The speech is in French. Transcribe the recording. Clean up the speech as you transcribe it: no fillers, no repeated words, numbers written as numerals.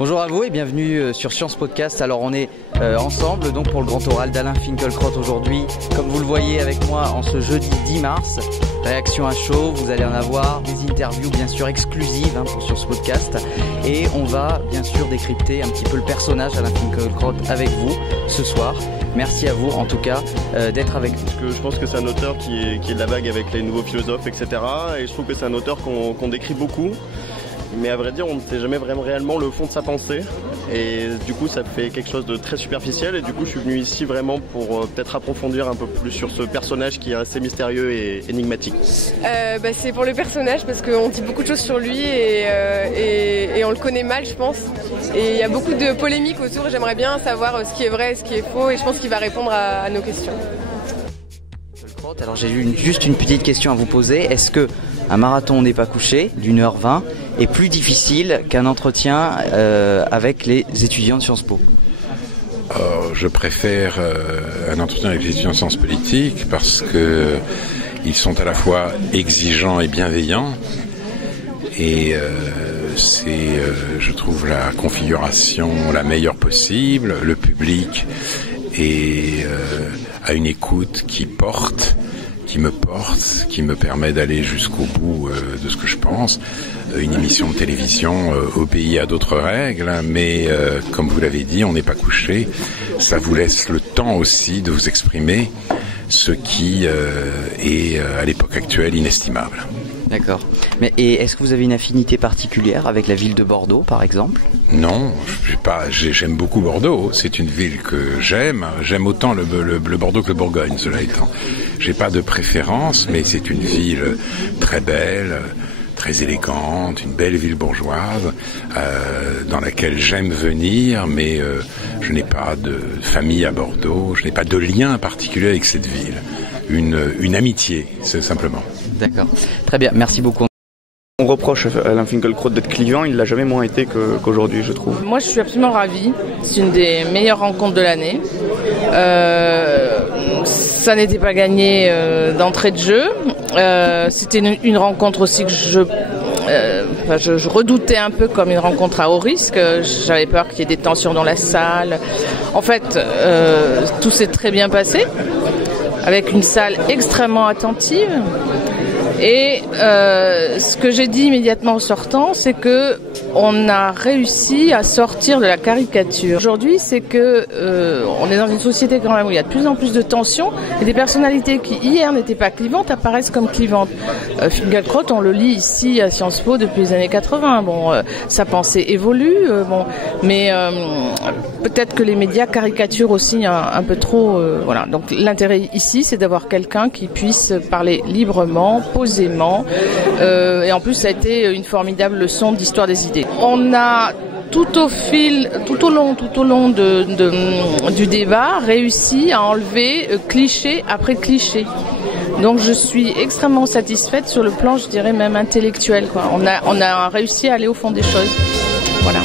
Bonjour à vous et bienvenue sur Science Podcast. Alors on est ensemble donc pour le grand oral d'Alain Finkielkraut aujourd'hui. Comme vous le voyez avec moi en ce jeudi 10 mars, réaction à chaud, vous allez en avoir des interviews bien sûr exclusives sur ce podcast. Et on va bien sûr décrypter un petit peu le personnage Alain Finkielkraut avec vous ce soir. Merci à vous en tout cas d'être avec nous. Parce que je pense que c'est un auteur qui est de la vague avec les nouveaux philosophes, etc. Et je trouve que c'est un auteur qu'on décrit beaucoup. Mais à vrai dire, on ne sait jamais vraiment réellement le fond de sa pensée. Et du coup, ça fait quelque chose de très superficiel. Et du coup, je suis venu ici vraiment pour peut-être approfondir un peu plus sur ce personnage qui est assez mystérieux et énigmatique. C'est pour le personnage parce qu'on dit beaucoup de choses sur lui et on le connaît mal, je pense. Et il y a beaucoup de polémiques autour. J'aimerais bien savoir ce qui est vrai et ce qui est faux. Et je pense qu'il va répondre à nos questions. Alors j'ai juste une petite question à vous poser. Est-ce que un marathon n'est pas couché d'1h20 est plus difficile qu'un entretien avec les étudiants de Sciences Po? Je préfère un entretien avec les étudiants de sciences politiques parce que ils sont à la fois exigeants et bienveillants et je trouve la configuration la meilleure possible. Le public a une écoute qui me permet d'aller jusqu'au bout de ce que je pense. Une émission de télévision obéit à d'autres règles, mais comme vous l'avez dit, on n'est pas couché. Ça vous laisse le temps aussi de vous exprimer, ce qui est à l'époque actuelle inestimable. D'accord. Et est-ce que vous avez une affinité particulière avec la ville de Bordeaux, par exemple? Non, j'aime beaucoup Bordeaux. C'est une ville que j'aime. J'aime autant le Bordeaux que le Bourgogne, cela étant. J'ai pas de préférence, mais c'est une ville très belle, très élégante, une belle ville bourgeoise, dans laquelle j'aime venir, mais je n'ai pas de famille à Bordeaux, je n'ai pas de lien particulier avec cette ville. Une amitié, c'est simplement. D'accord. Très bien, merci beaucoup. On reproche à Alain Finkielkraut d'être clivant, il l'a jamais moins été qu'aujourd'hui, je trouve. Moi, je suis absolument ravie. C'est une des meilleures rencontres de l'année. Ça n'était pas gagné d'entrée de jeu. C'était une rencontre aussi que je redoutais un peu comme une rencontre à haut risque. J'avais peur qu'il y ait des tensions dans la salle. En fait, tout s'est très bien passé, avec une salle extrêmement attentive. Et ce que j'ai dit immédiatement en sortant, c'est que on a réussi à sortir de la caricature. Aujourd'hui, c'est que on est dans une société quand même où il y a de plus en plus de tensions et des personnalités qui hier n'étaient pas clivantes apparaissent comme clivantes. Finkielkraut, on le lit ici à Sciences Po depuis les années 80. Sa pensée évolue, mais peut-être que les médias caricaturent aussi un peu trop. Voilà. Donc l'intérêt ici, c'est d'avoir quelqu'un qui puisse parler librement, posément, et en plus ça a été une formidable leçon d'histoire des idées. On a tout au long du débat réussi à enlever cliché après cliché. Donc je suis extrêmement satisfaite sur le plan, je dirais même intellectuel, quoi. On a réussi à aller au fond des choses. Voilà.